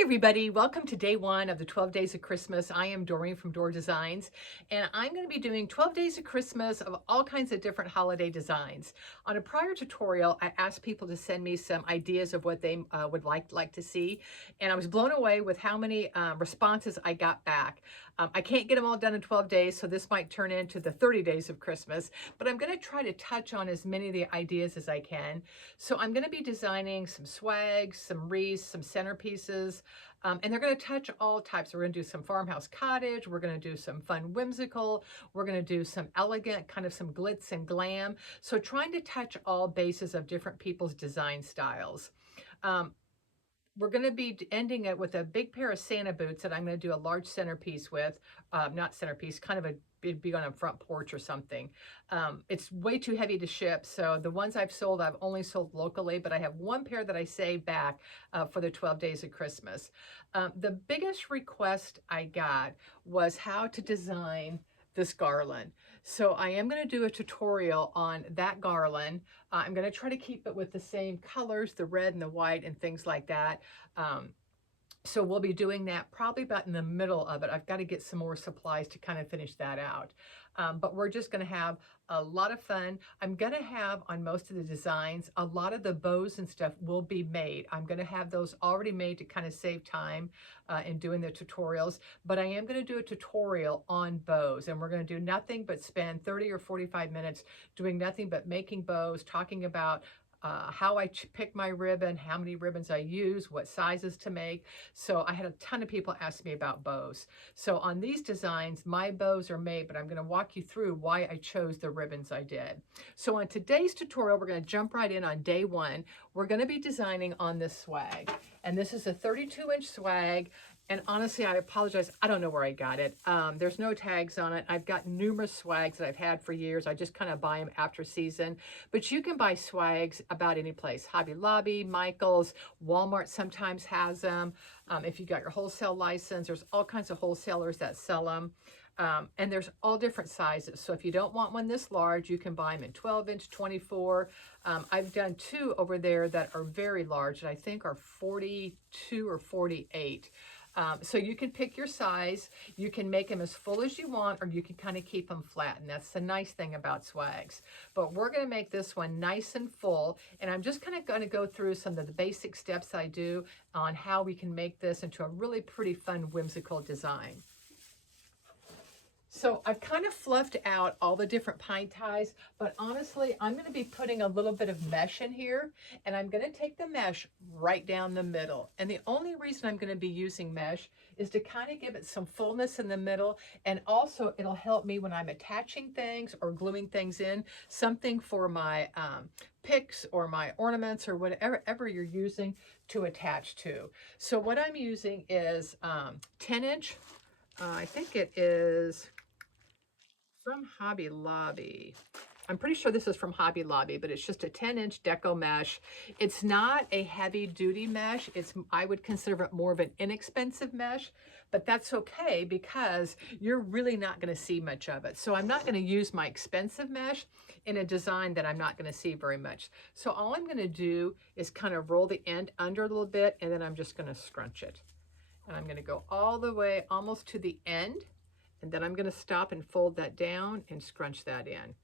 everybody, welcome to day one of the 12 Days of Christmas. I am Doreen from Door Designs, and I'm going to be doing 12 Days of Christmas of all kinds of different holiday designs. On a prior tutorial, I asked people to send me some ideas of what they would like to see, and I was blown away with how many responses I got back. I can't get them all done in 12 days, so this might turn into the 30 Days of Christmas, but I'm going to try to touch on as many of the ideas as I can. So I'm going to be designing some swags, some wreaths, some centerpieces, and they're going to touch all types. We're going to do some farmhouse cottage. We're going to do some fun whimsical. We're going to do some elegant, kind of some glitz and glam. So trying to touch all bases of different people's design styles. We're going to be ending it with a big pair of Santa boots that I'm going to do a large centerpiece with. Not centerpiece, kind of a be on a front porch or something. It's way too heavy to ship, so the ones I've only sold locally, but I have one pair that I saved back for the 12 Days of Christmas. The biggest request I got was how to design this garland. So I am going to do a tutorial on that garland. I'm going to try to keep it with the same colors, the red and the white and things like that. So we'll be doing that probably about in the middle of it. I've got to get some more supplies to kind of finish that out. But we're just going to have a lot of fun. I'm going to have on most of the designs, a lot of the bows and stuff will be made. I'm going to have those already made to kind of save time in doing the tutorials. But I am going to do a tutorial on bows, and we're going to do nothing but spend 30 or 45 minutes doing nothing but making bows, talking about how I pick my ribbon, how many ribbons I use, what sizes to make. So I had a ton of people ask me about bows. So on these designs, my bows are made, but I'm going to walk you through why I chose the ribbons I did. So on today's tutorial, we're going to jump right in on day one. We're going to be designing on this swag. And this is a 32-inch swag. And honestly, I apologize. I don't know where I got it. There's no tags on it. I've got numerous swags that I've had for years. I just kind of buy them after season. But you can buy swags about any place. Hobby Lobby, Michael's, Walmart sometimes has them. If you got your wholesale license, there's all kinds of wholesalers that sell them. And there's all different sizes. So if you don't want one this large, you can buy them in 12-inch, 24. I've done two over there that are very large that I think are 42 or 48. So you can pick your size, you can make them as full as you want, or you can kind of keep them flat. And that's the nice thing about swags. But we're going to make this one nice and full. And I'm just kind of going to go through some of the basic steps I do on how we can make this into a really pretty fun, whimsical design. So I've kind of fluffed out all the different pine ties, but honestly, I'm going to be putting a little bit of mesh in here, and I'm going to take the mesh right down the middle. And the only reason I'm going to be using mesh is to kind of give it some fullness in the middle, and also it'll help me when I'm attaching things or gluing things in, something for my picks or my ornaments or whatever you're using to attach to. So what I'm using is 10-inch. I think it is from Hobby Lobby. I'm pretty sure this is from Hobby Lobby, but it's just a 10-inch deco mesh. It's not a heavy-duty mesh. I would consider it more of an inexpensive mesh, but that's okay because you're really not going to see much of it. So I'm not going to use my expensive mesh in a design that I'm not going to see very much. So all I'm going to do is kind of roll the end under a little bit, and then I'm just going to scrunch it. And I'm going to go all the way almost to the end, and then I'm going to stop and fold that down and scrunch that in.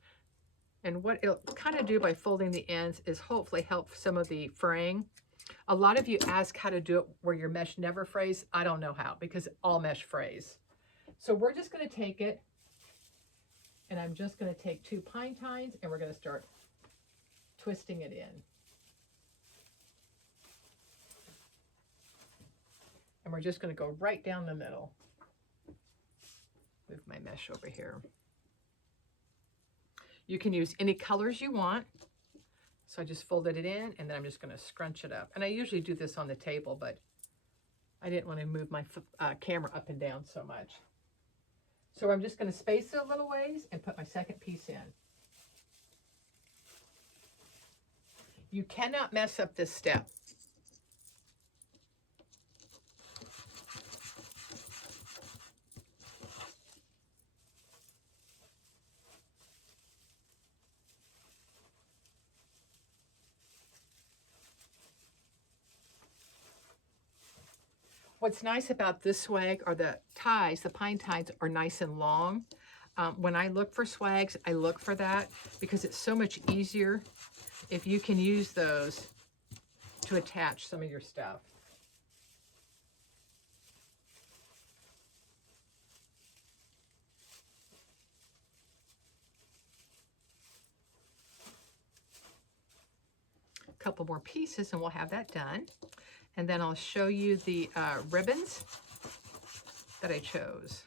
And what it'll kind of do by folding the ends is hopefully help some of the fraying. A lot of you ask how to do it where your mesh never frays. I don't know how, because all mesh frays. So we're just going to take it, and I'm just going to take 2 pine tines, and we're going to start twisting it in. And we're just going to go right down the middle. Move my mesh over here. You can use any colors you want. So I just folded it in, and then I'm just going to scrunch it up. And I usually do this on the table, but I didn't want to move my camera up and down so much. So I'm just going to space it a little ways and put my second piece in. You cannot mess up this step. What's nice about this swag are the ties, the pine ties are nice and long. When I look for swags, I look for that because it's so much easier if you can use those to attach some of your stuff. A couple more pieces and we'll have that done. And then I'll show you the ribbons that I chose.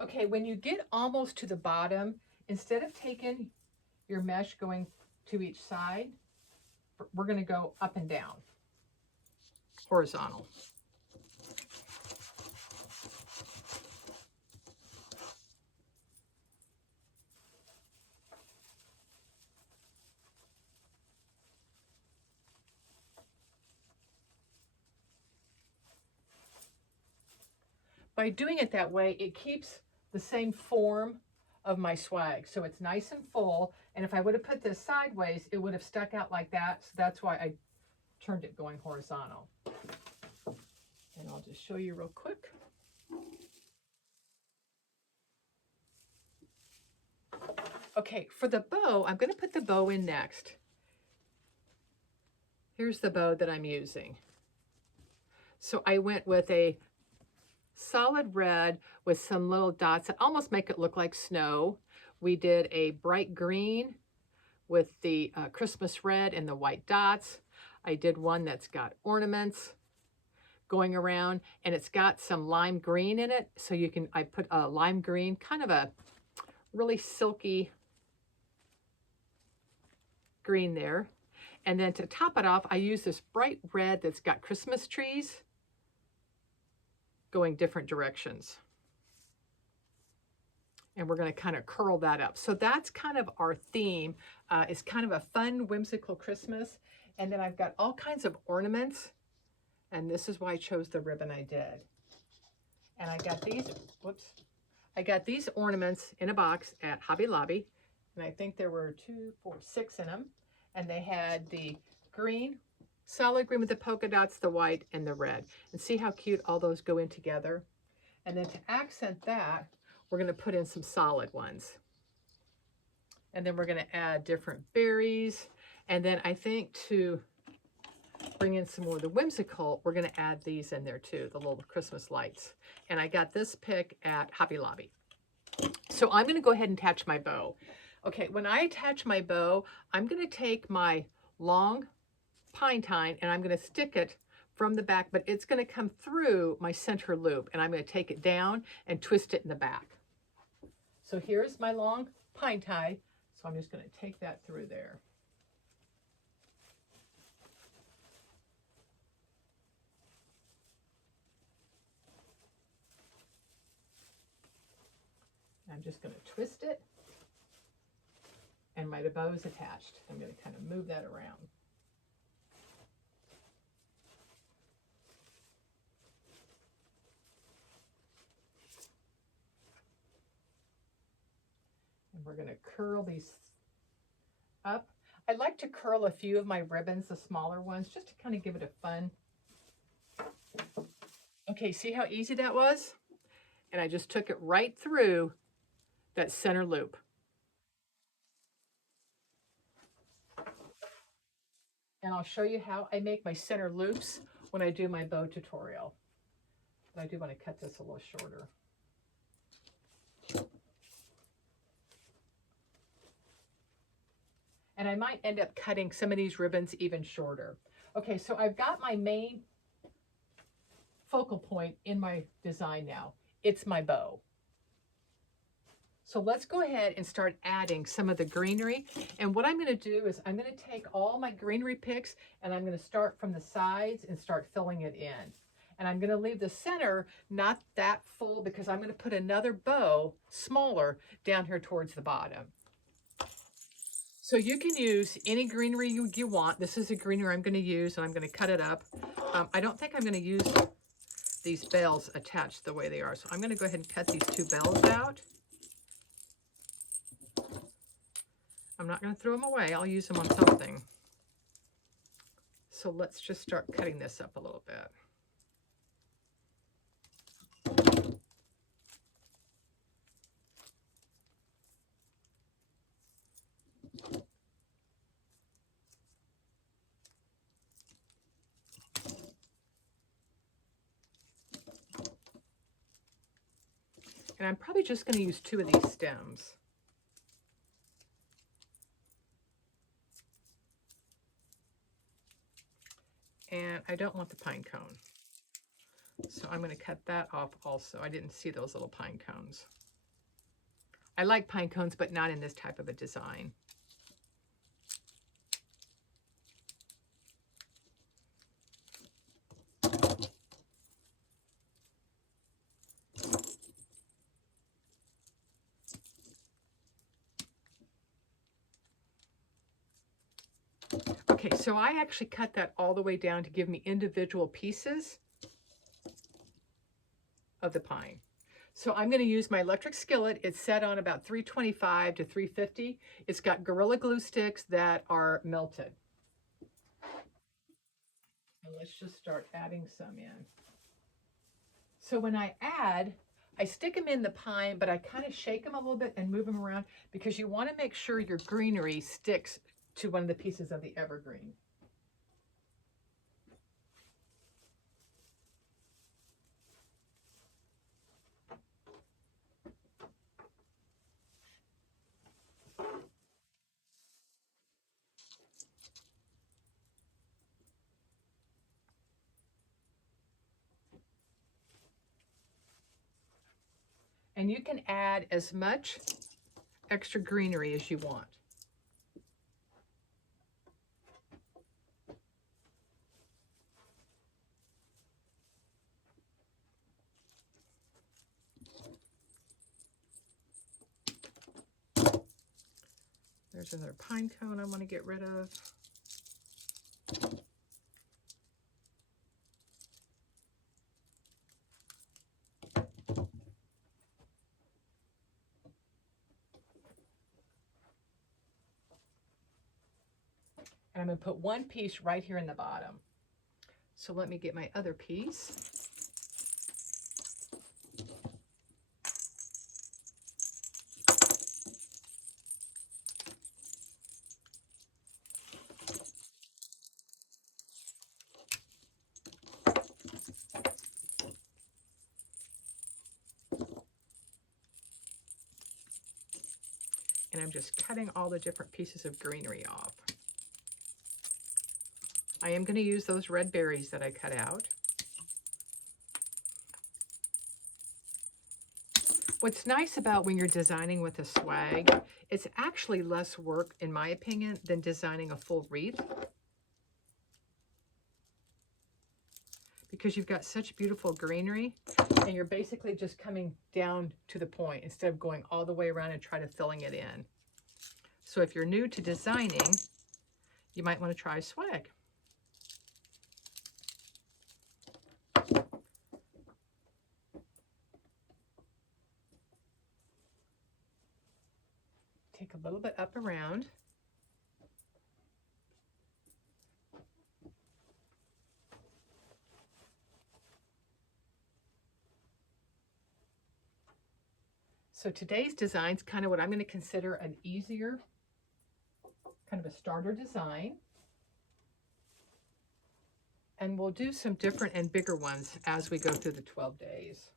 Okay, when you get almost to the bottom, instead of taking your mesh going to each side, we're going to go up and down, horizontal. By doing it that way, it keeps the same form of my swag. So it's nice and full. And if I would have put this sideways, it would have stuck out like that. So that's why I turned it going horizontal. And I'll just show you real quick. Okay, for the bow, I'm going to put the bow in next. Here's the bow that I'm using. So I went with a solid red with some little dots that almost make it look like snow. We did a bright green with the Christmas red and the white dots. I did one that's got ornaments going around and it's got some lime green in it. So you can, I put a lime green, kind of a really silky green there. And then to top it off, I use this bright red that's got Christmas trees going different directions. And we're going to kind of curl that up. So that's kind of our theme. It's kind of a fun, whimsical Christmas. And then I've got all kinds of ornaments. And this is why I chose the ribbon I did. And I got these, whoops. I got these ornaments in a box at Hobby Lobby. And I think there were 2, 4, 6 in them. And they had the green, solid green with the polka dots, the white, and the red. And see how cute all those go in together? And then to accent that, we're going to put in some solid ones. And then we're going to add different berries. And then I think to bring in some more of the whimsical, we're going to add these in there too, the little Christmas lights. And I got this pick at Hobby Lobby. So I'm going to go ahead and attach my bow. Okay, when I attach my bow, I'm going to take my long pine tine and I'm going to stick it from the back, but it's going to come through my center loop and I'm going to take it down and twist it in the back. So here's my long pine tie. So I'm just going to take that through there. I'm just going to twist it and my bow is attached. I'm going to kind of move that around. And we're going to curl these up. I like to curl a few of my ribbons, the smaller ones, just to kind of give it a fun. Okay, see how easy that was? And I just took it right through that center loop. And I'll show you how I make my center loops when I do my bow tutorial. But I do want to cut this a little shorter. And I might end up cutting some of these ribbons even shorter. Okay, so I've got my main focal point in my design now. It's my bow. So let's go ahead and start adding some of the greenery. And what I'm going to do is I'm going to take all my greenery picks and I'm going to start from the sides and start filling it in. And I'm going to leave the center not that full because I'm going to put another bow, smaller, down here towards the bottom. So you can use any greenery you want. This is the greenery I'm going to use and I'm going to cut it up. I don't think I'm going to use these bells attached the way they are. So I'm going to go ahead and cut these 2 bells out. I'm not going to throw them away. I'll use them on something. So let's just start cutting this up a little bit. And I'm probably just going to use 2 of these stems. And I don't want the pine cone. So I'm going to cut that off also. I didn't see those little pine cones. I like pine cones, but not in this type of a design. Okay, so I actually cut that all the way down to give me individual pieces of the pine. So I'm going to use my electric skillet. It's set on about 325 to 350. It's got Gorilla Glue sticks that are melted. And let's just start adding some in. So when I add, I stick them in the pine, but I kind of shake them a little bit and move them around because you want to make sure your greenery sticks to one of the pieces of the evergreen. And you can add as much extra greenery as you want. There's another pine cone I want to get rid of. And I'm going to put one piece right here in the bottom. So let me get my other piece. And I'm just cutting all the different pieces of greenery off. I am going to use those red berries that I cut out. What's nice about when you're designing with a swag, it's actually less work, in my opinion, than designing a full wreath. Because you've got such beautiful greenery and you're basically just coming down to the point instead of going all the way around and try to filling it in. So if you're new to designing, you might want to try a swag. Take a little bit up around. So today's design is kind of what I'm going to consider an easier, kind of a starter design. And we'll do some different and bigger ones as we go through the 12 days.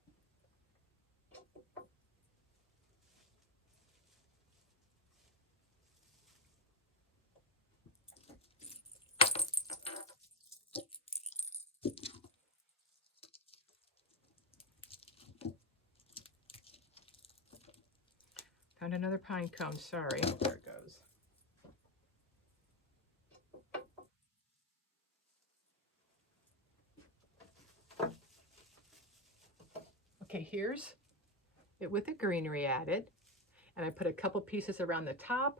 Found another pine cone, sorry. There it goes. Okay, here's it with the greenery added. And I put a couple pieces around the top,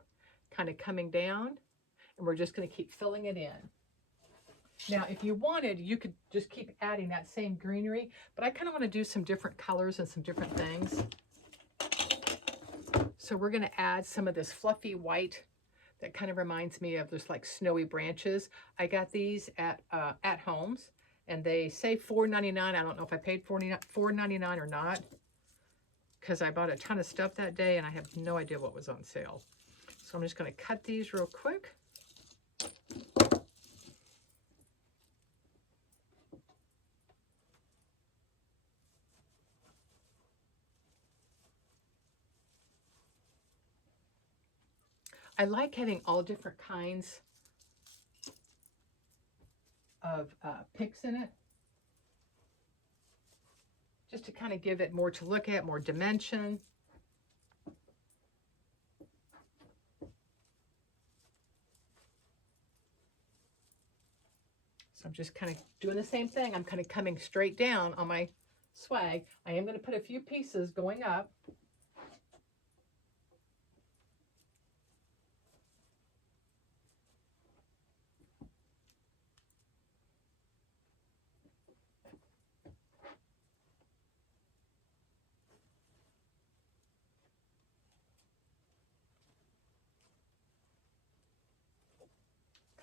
kind of coming down, and we're just going to keep filling it in. Now, if you wanted, you could just keep adding that same greenery, but I kind of want to do some different colors and some different things. So we're going to add some of this fluffy white that kind of reminds me of those like snowy branches. I got these at Homes, and they say $4.99. I don't know if I paid $4.99 or not, because I bought a ton of stuff that day and I have no idea what was on sale. So I'm just going to cut these real quick. I like having all different kinds of picks in it, just to kind of give it more to look at, more dimension. So I'm just kind of doing the same thing. I'm kind of coming straight down on my swag. I am going to put a few pieces going up.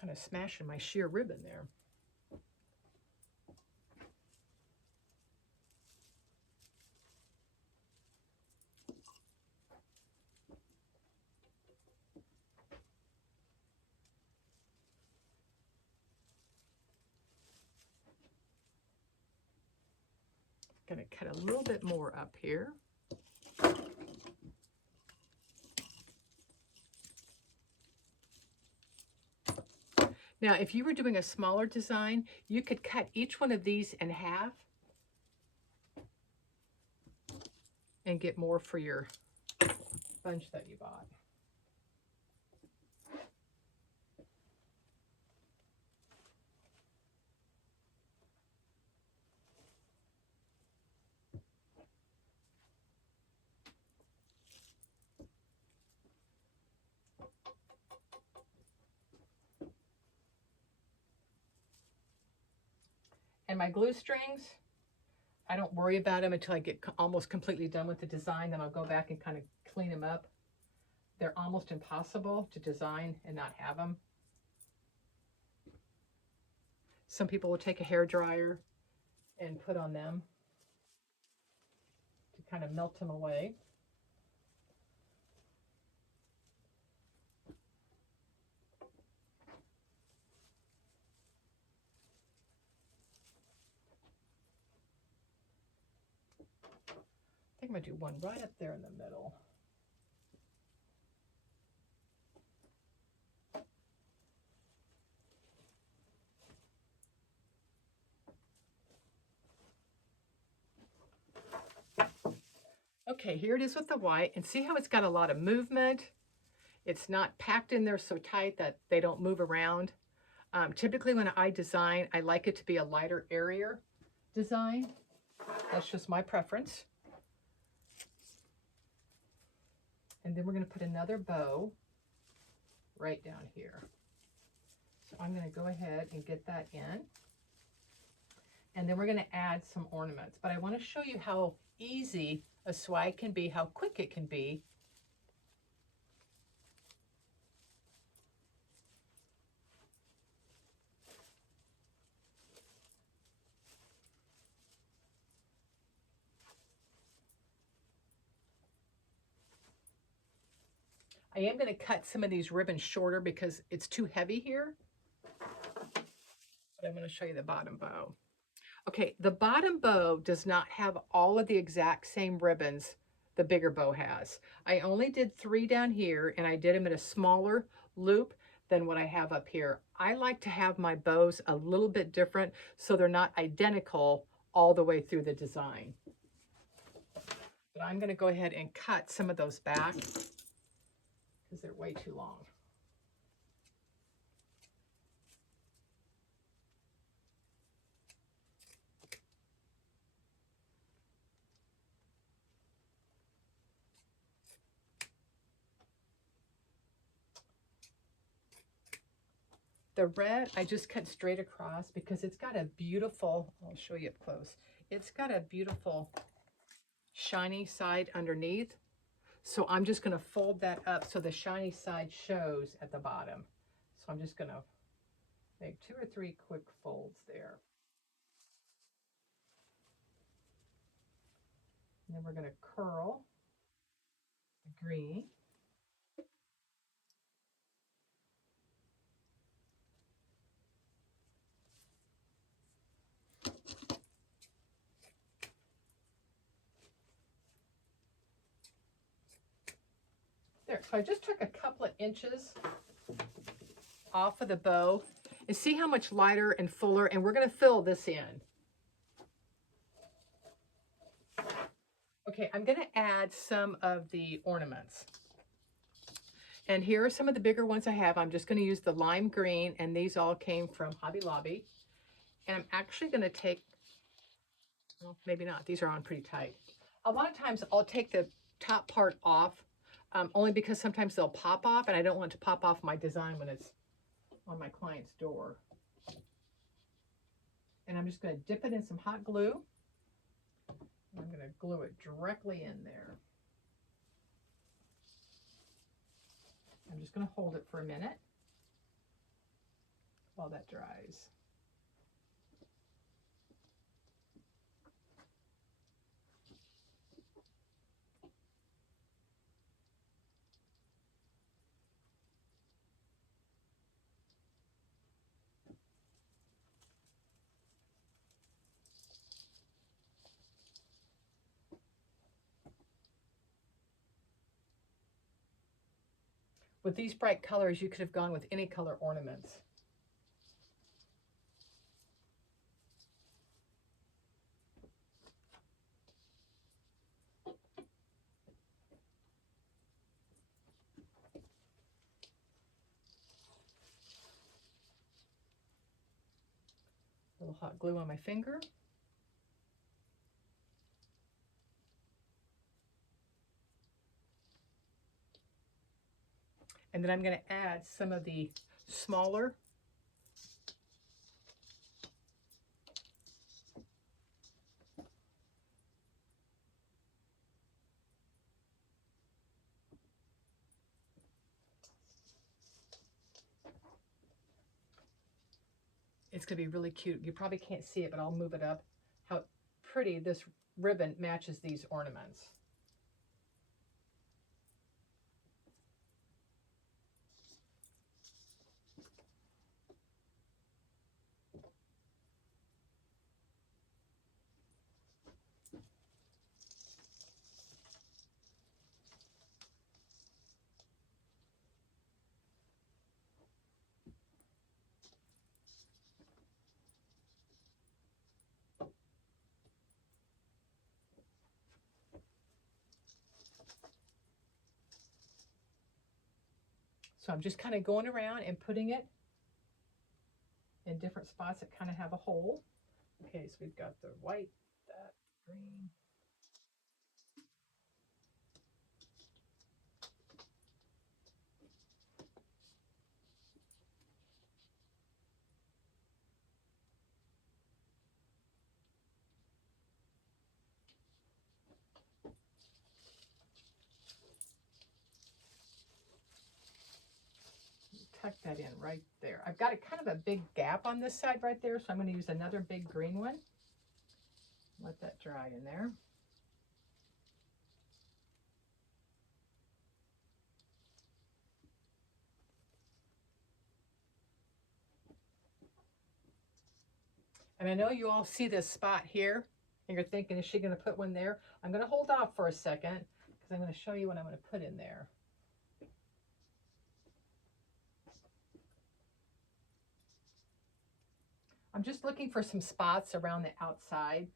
Kind of smashing my sheer ribbon there. Going to cut a little bit more up here. Now, if you were doing a smaller design, you could cut each one of these in half and get more for your bunch that you bought. And my glue strings, I don't worry about them until I get almost completely done with the design. Then I'll go back and kind of clean them up. They're almost impossible to design and not have them. Some people will take a hair dryer and put on them to kind of melt them away. I think I'm going to do one right up there in the middle. Okay, here it is with the white, and see how it's got a lot of movement? It's not packed in there so tight that they don't move around. Typically when I design, I like it to be a lighter, airier design. That's just my preference. And then we're going to put another bow right down here. So I'm going to go ahead and get that in. And then we're going to add some ornaments. But I want to show you how easy a swag can be, how quick it can be. I am going to cut some of these ribbons shorter because it's too heavy here. But I'm going to show you the bottom bow. Okay, the bottom bow does not have all of the exact same ribbons the bigger bow has. I only did 3 down here, and I did them in a smaller loop than what I have up here. I like to have my bows a little bit different so they're not identical all the way through the design. But I'm going to go ahead and cut some of those back because they're way too long. The red, I just cut straight across because it's got a beautiful, I'll show you up close. It's got a beautiful shiny side underneath. So I'm just going to fold that up so the shiny side shows at the bottom. So I'm just going to make 2 or 3 quick folds there. And then we're going to curl the green. There, so I just took a couple of inches off of the bow and see how much lighter and fuller, and we're going to fill this in. Okay, I'm going to add some of the ornaments. And here are some of the bigger ones I have. I'm just going to use the lime green, and these all came from Hobby Lobby. And I'm actually going to take, well, maybe not. These are on pretty tight. A lot of times I'll take the top part off, only because sometimes they'll pop off, and I don't want to pop off my design when it's on my client's door. And I'm just going to dip it in some hot glue. I'm going to glue it directly in there. I'm just going to hold it for a minute while that dries. With these bright colors, you could have gone with any color ornaments. A little hot glue on my finger. And then I'm going to add some of the smaller It's going to be really cute. You probably can't see it, but I'll move it up. How pretty this ribbon matches these ornaments. So I'm just kind of going around and putting it in different spots that kind of have a hole. Okay, so we've got the white, that green. Tuck that in right there. I've got a kind of a big gap on this side right there, so I'm going to use another big green one. Let that dry in there. And I know you all see this spot here, and you're thinking, is she going to put one there? I'm going to hold off for a second, because I'm going to show you what I'm going to put in there. I'm just looking for some spots around the outside.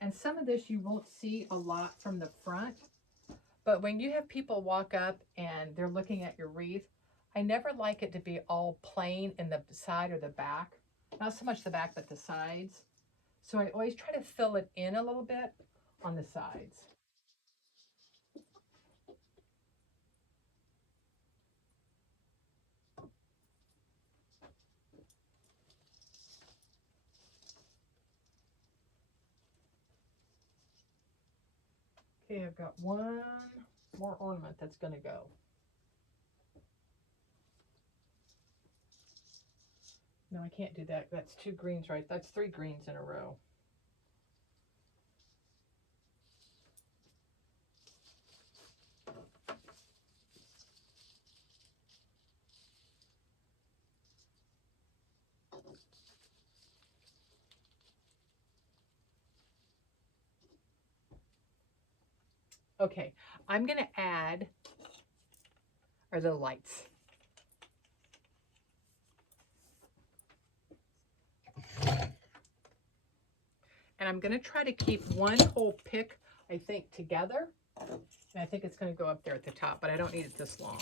And some of this you won't see a lot from the front. But when you have people walk up and they're looking at your wreath, I never like it to be all plain in the side or the back. Not so much the back, but the sides. So I always try to fill it in a little bit on the sides. Okay, I've got 1, more ornament that's going to go. No, I can't do that. That's 2 greens, right? That's 3 greens in a row. Okay, I'm going to add are the lights. And I'm going to try to keep one whole pick, I think, together. And I think it's going to go up there at the top, but I don't need it this long.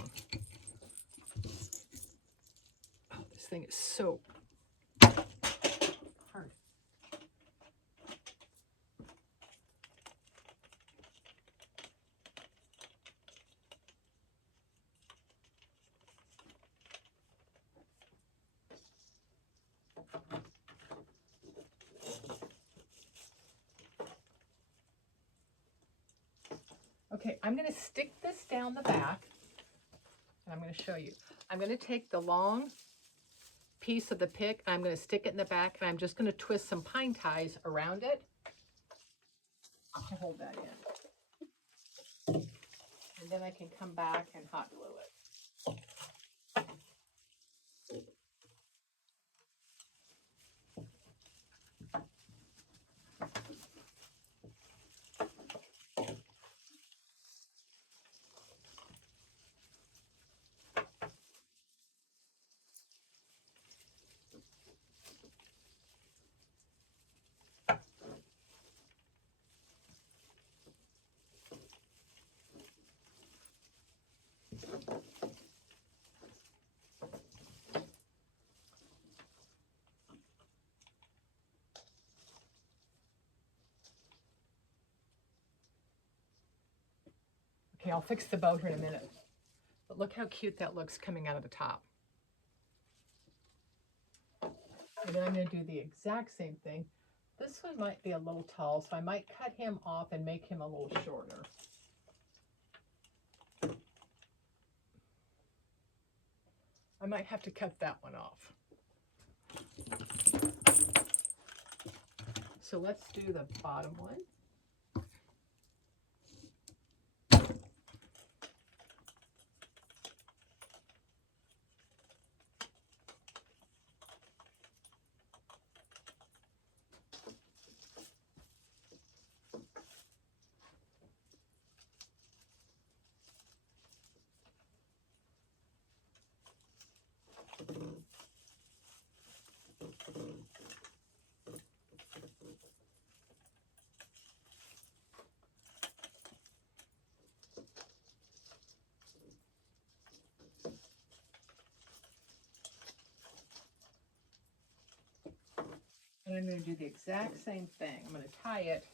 Oh, this thing is so hard. Okay, I'm going to stick this down the back, and I'm going to show you. I'm going to take the long piece of the pick, and I'm going to stick it in the back, and I'm just going to twist some pine ties around it to hold that in. And then I can come back and hot glue it. Okay, I'll fix the bow here in a minute. But look how cute that looks coming out of the top. And then I'm going to do the exact same thing. This one might be a little tall, so I might cut him off and make him a little shorter. I might have to cut that one off. So let's do the bottom one. And I'm going to do the exact same thing. I'm going to tie it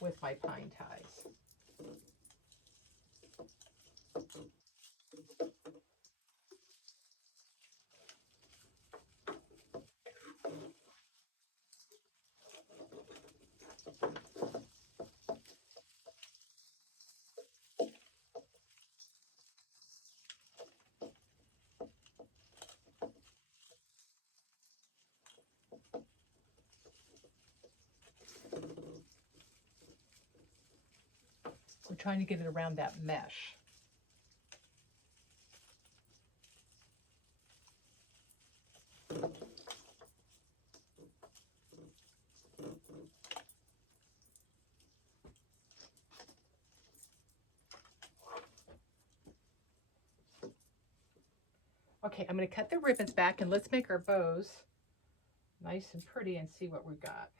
with my pine ties. We're trying to get it around that mesh. Okay, I'm going to cut the ribbons back and let's make our bows nice and pretty and see what we've got.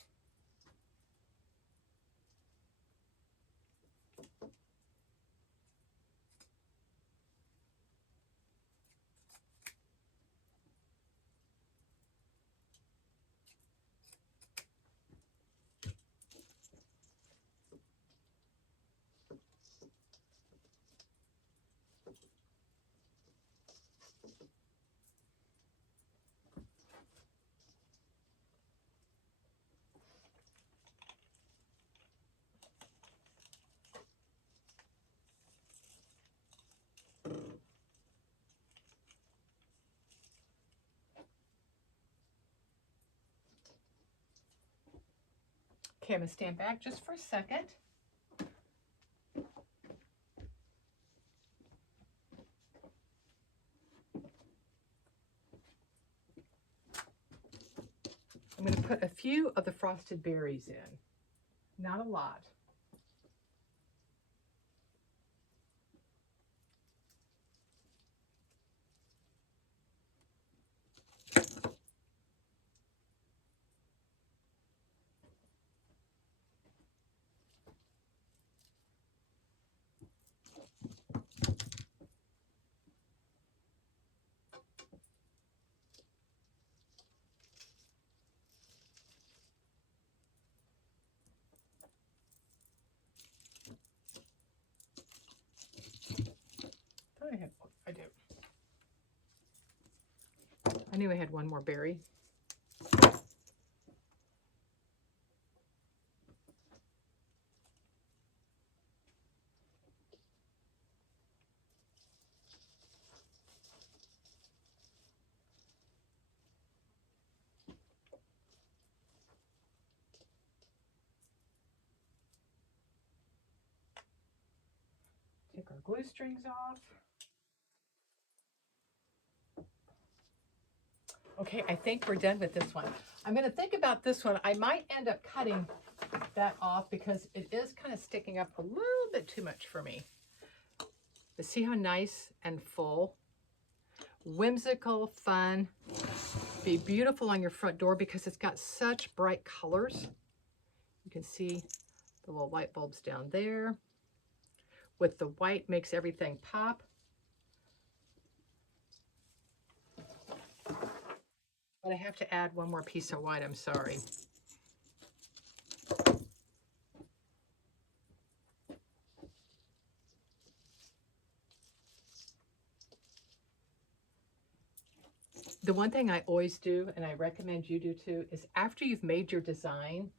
Okay, I'm gonna stand back just for a second. I'm going to put a few of the frosted berries in, not a lot. I do. I knew I had one more berry. Take our glue strings off. Okay, I think we're done with this one. I'm going to think about this one. I might end up cutting that off because it is kind of sticking up a little bit too much for me. But see how nice and full? Whimsical, fun. Be beautiful on your front door because it's got such bright colors. You can see the little light bulbs down there. With the white makes everything pop. But I have to add one more piece of white, I'm sorry. The one thing I always do, and I recommend you do too, is after you've made your design,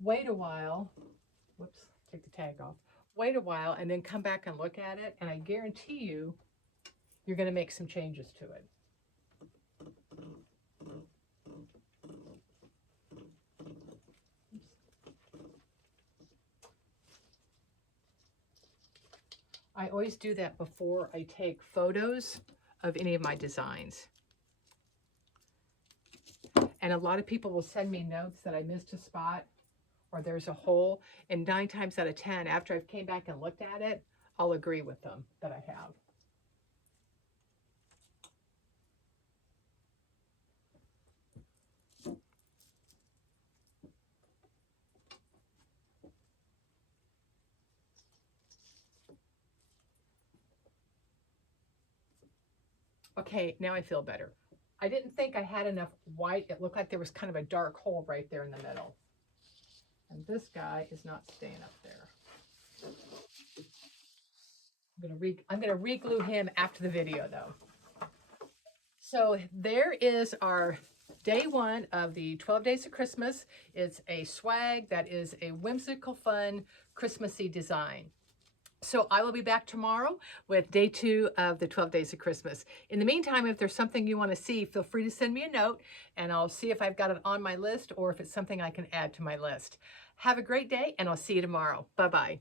wait a while, whoops, take the tag off, wait a while and then come back and look at it, and I guarantee you, you're going to make some changes to it. I always do that before I take photos of any of my designs. And a lot of people will send me notes that I missed a spot or there's a hole, and 9 times out of 10, after I've came back and looked at it, I'll agree with them that I have. Okay, now I feel better. I didn't think I had enough white. It looked like there was kind of a dark hole right there in the middle. And this guy is not staying up there. I'm gonna re-glue him after the video though. So there is our day 1 of the 12 Days of Christmas. It's a swag that is a whimsical, fun, Christmassy design. So I will be back tomorrow with day 2 of the 12 Days of Christmas. In the meantime, if there's something you want to see, feel free to send me a note and I'll see if I've got it on my list or if it's something I can add to my list. Have a great day and I'll see you tomorrow. Bye-bye.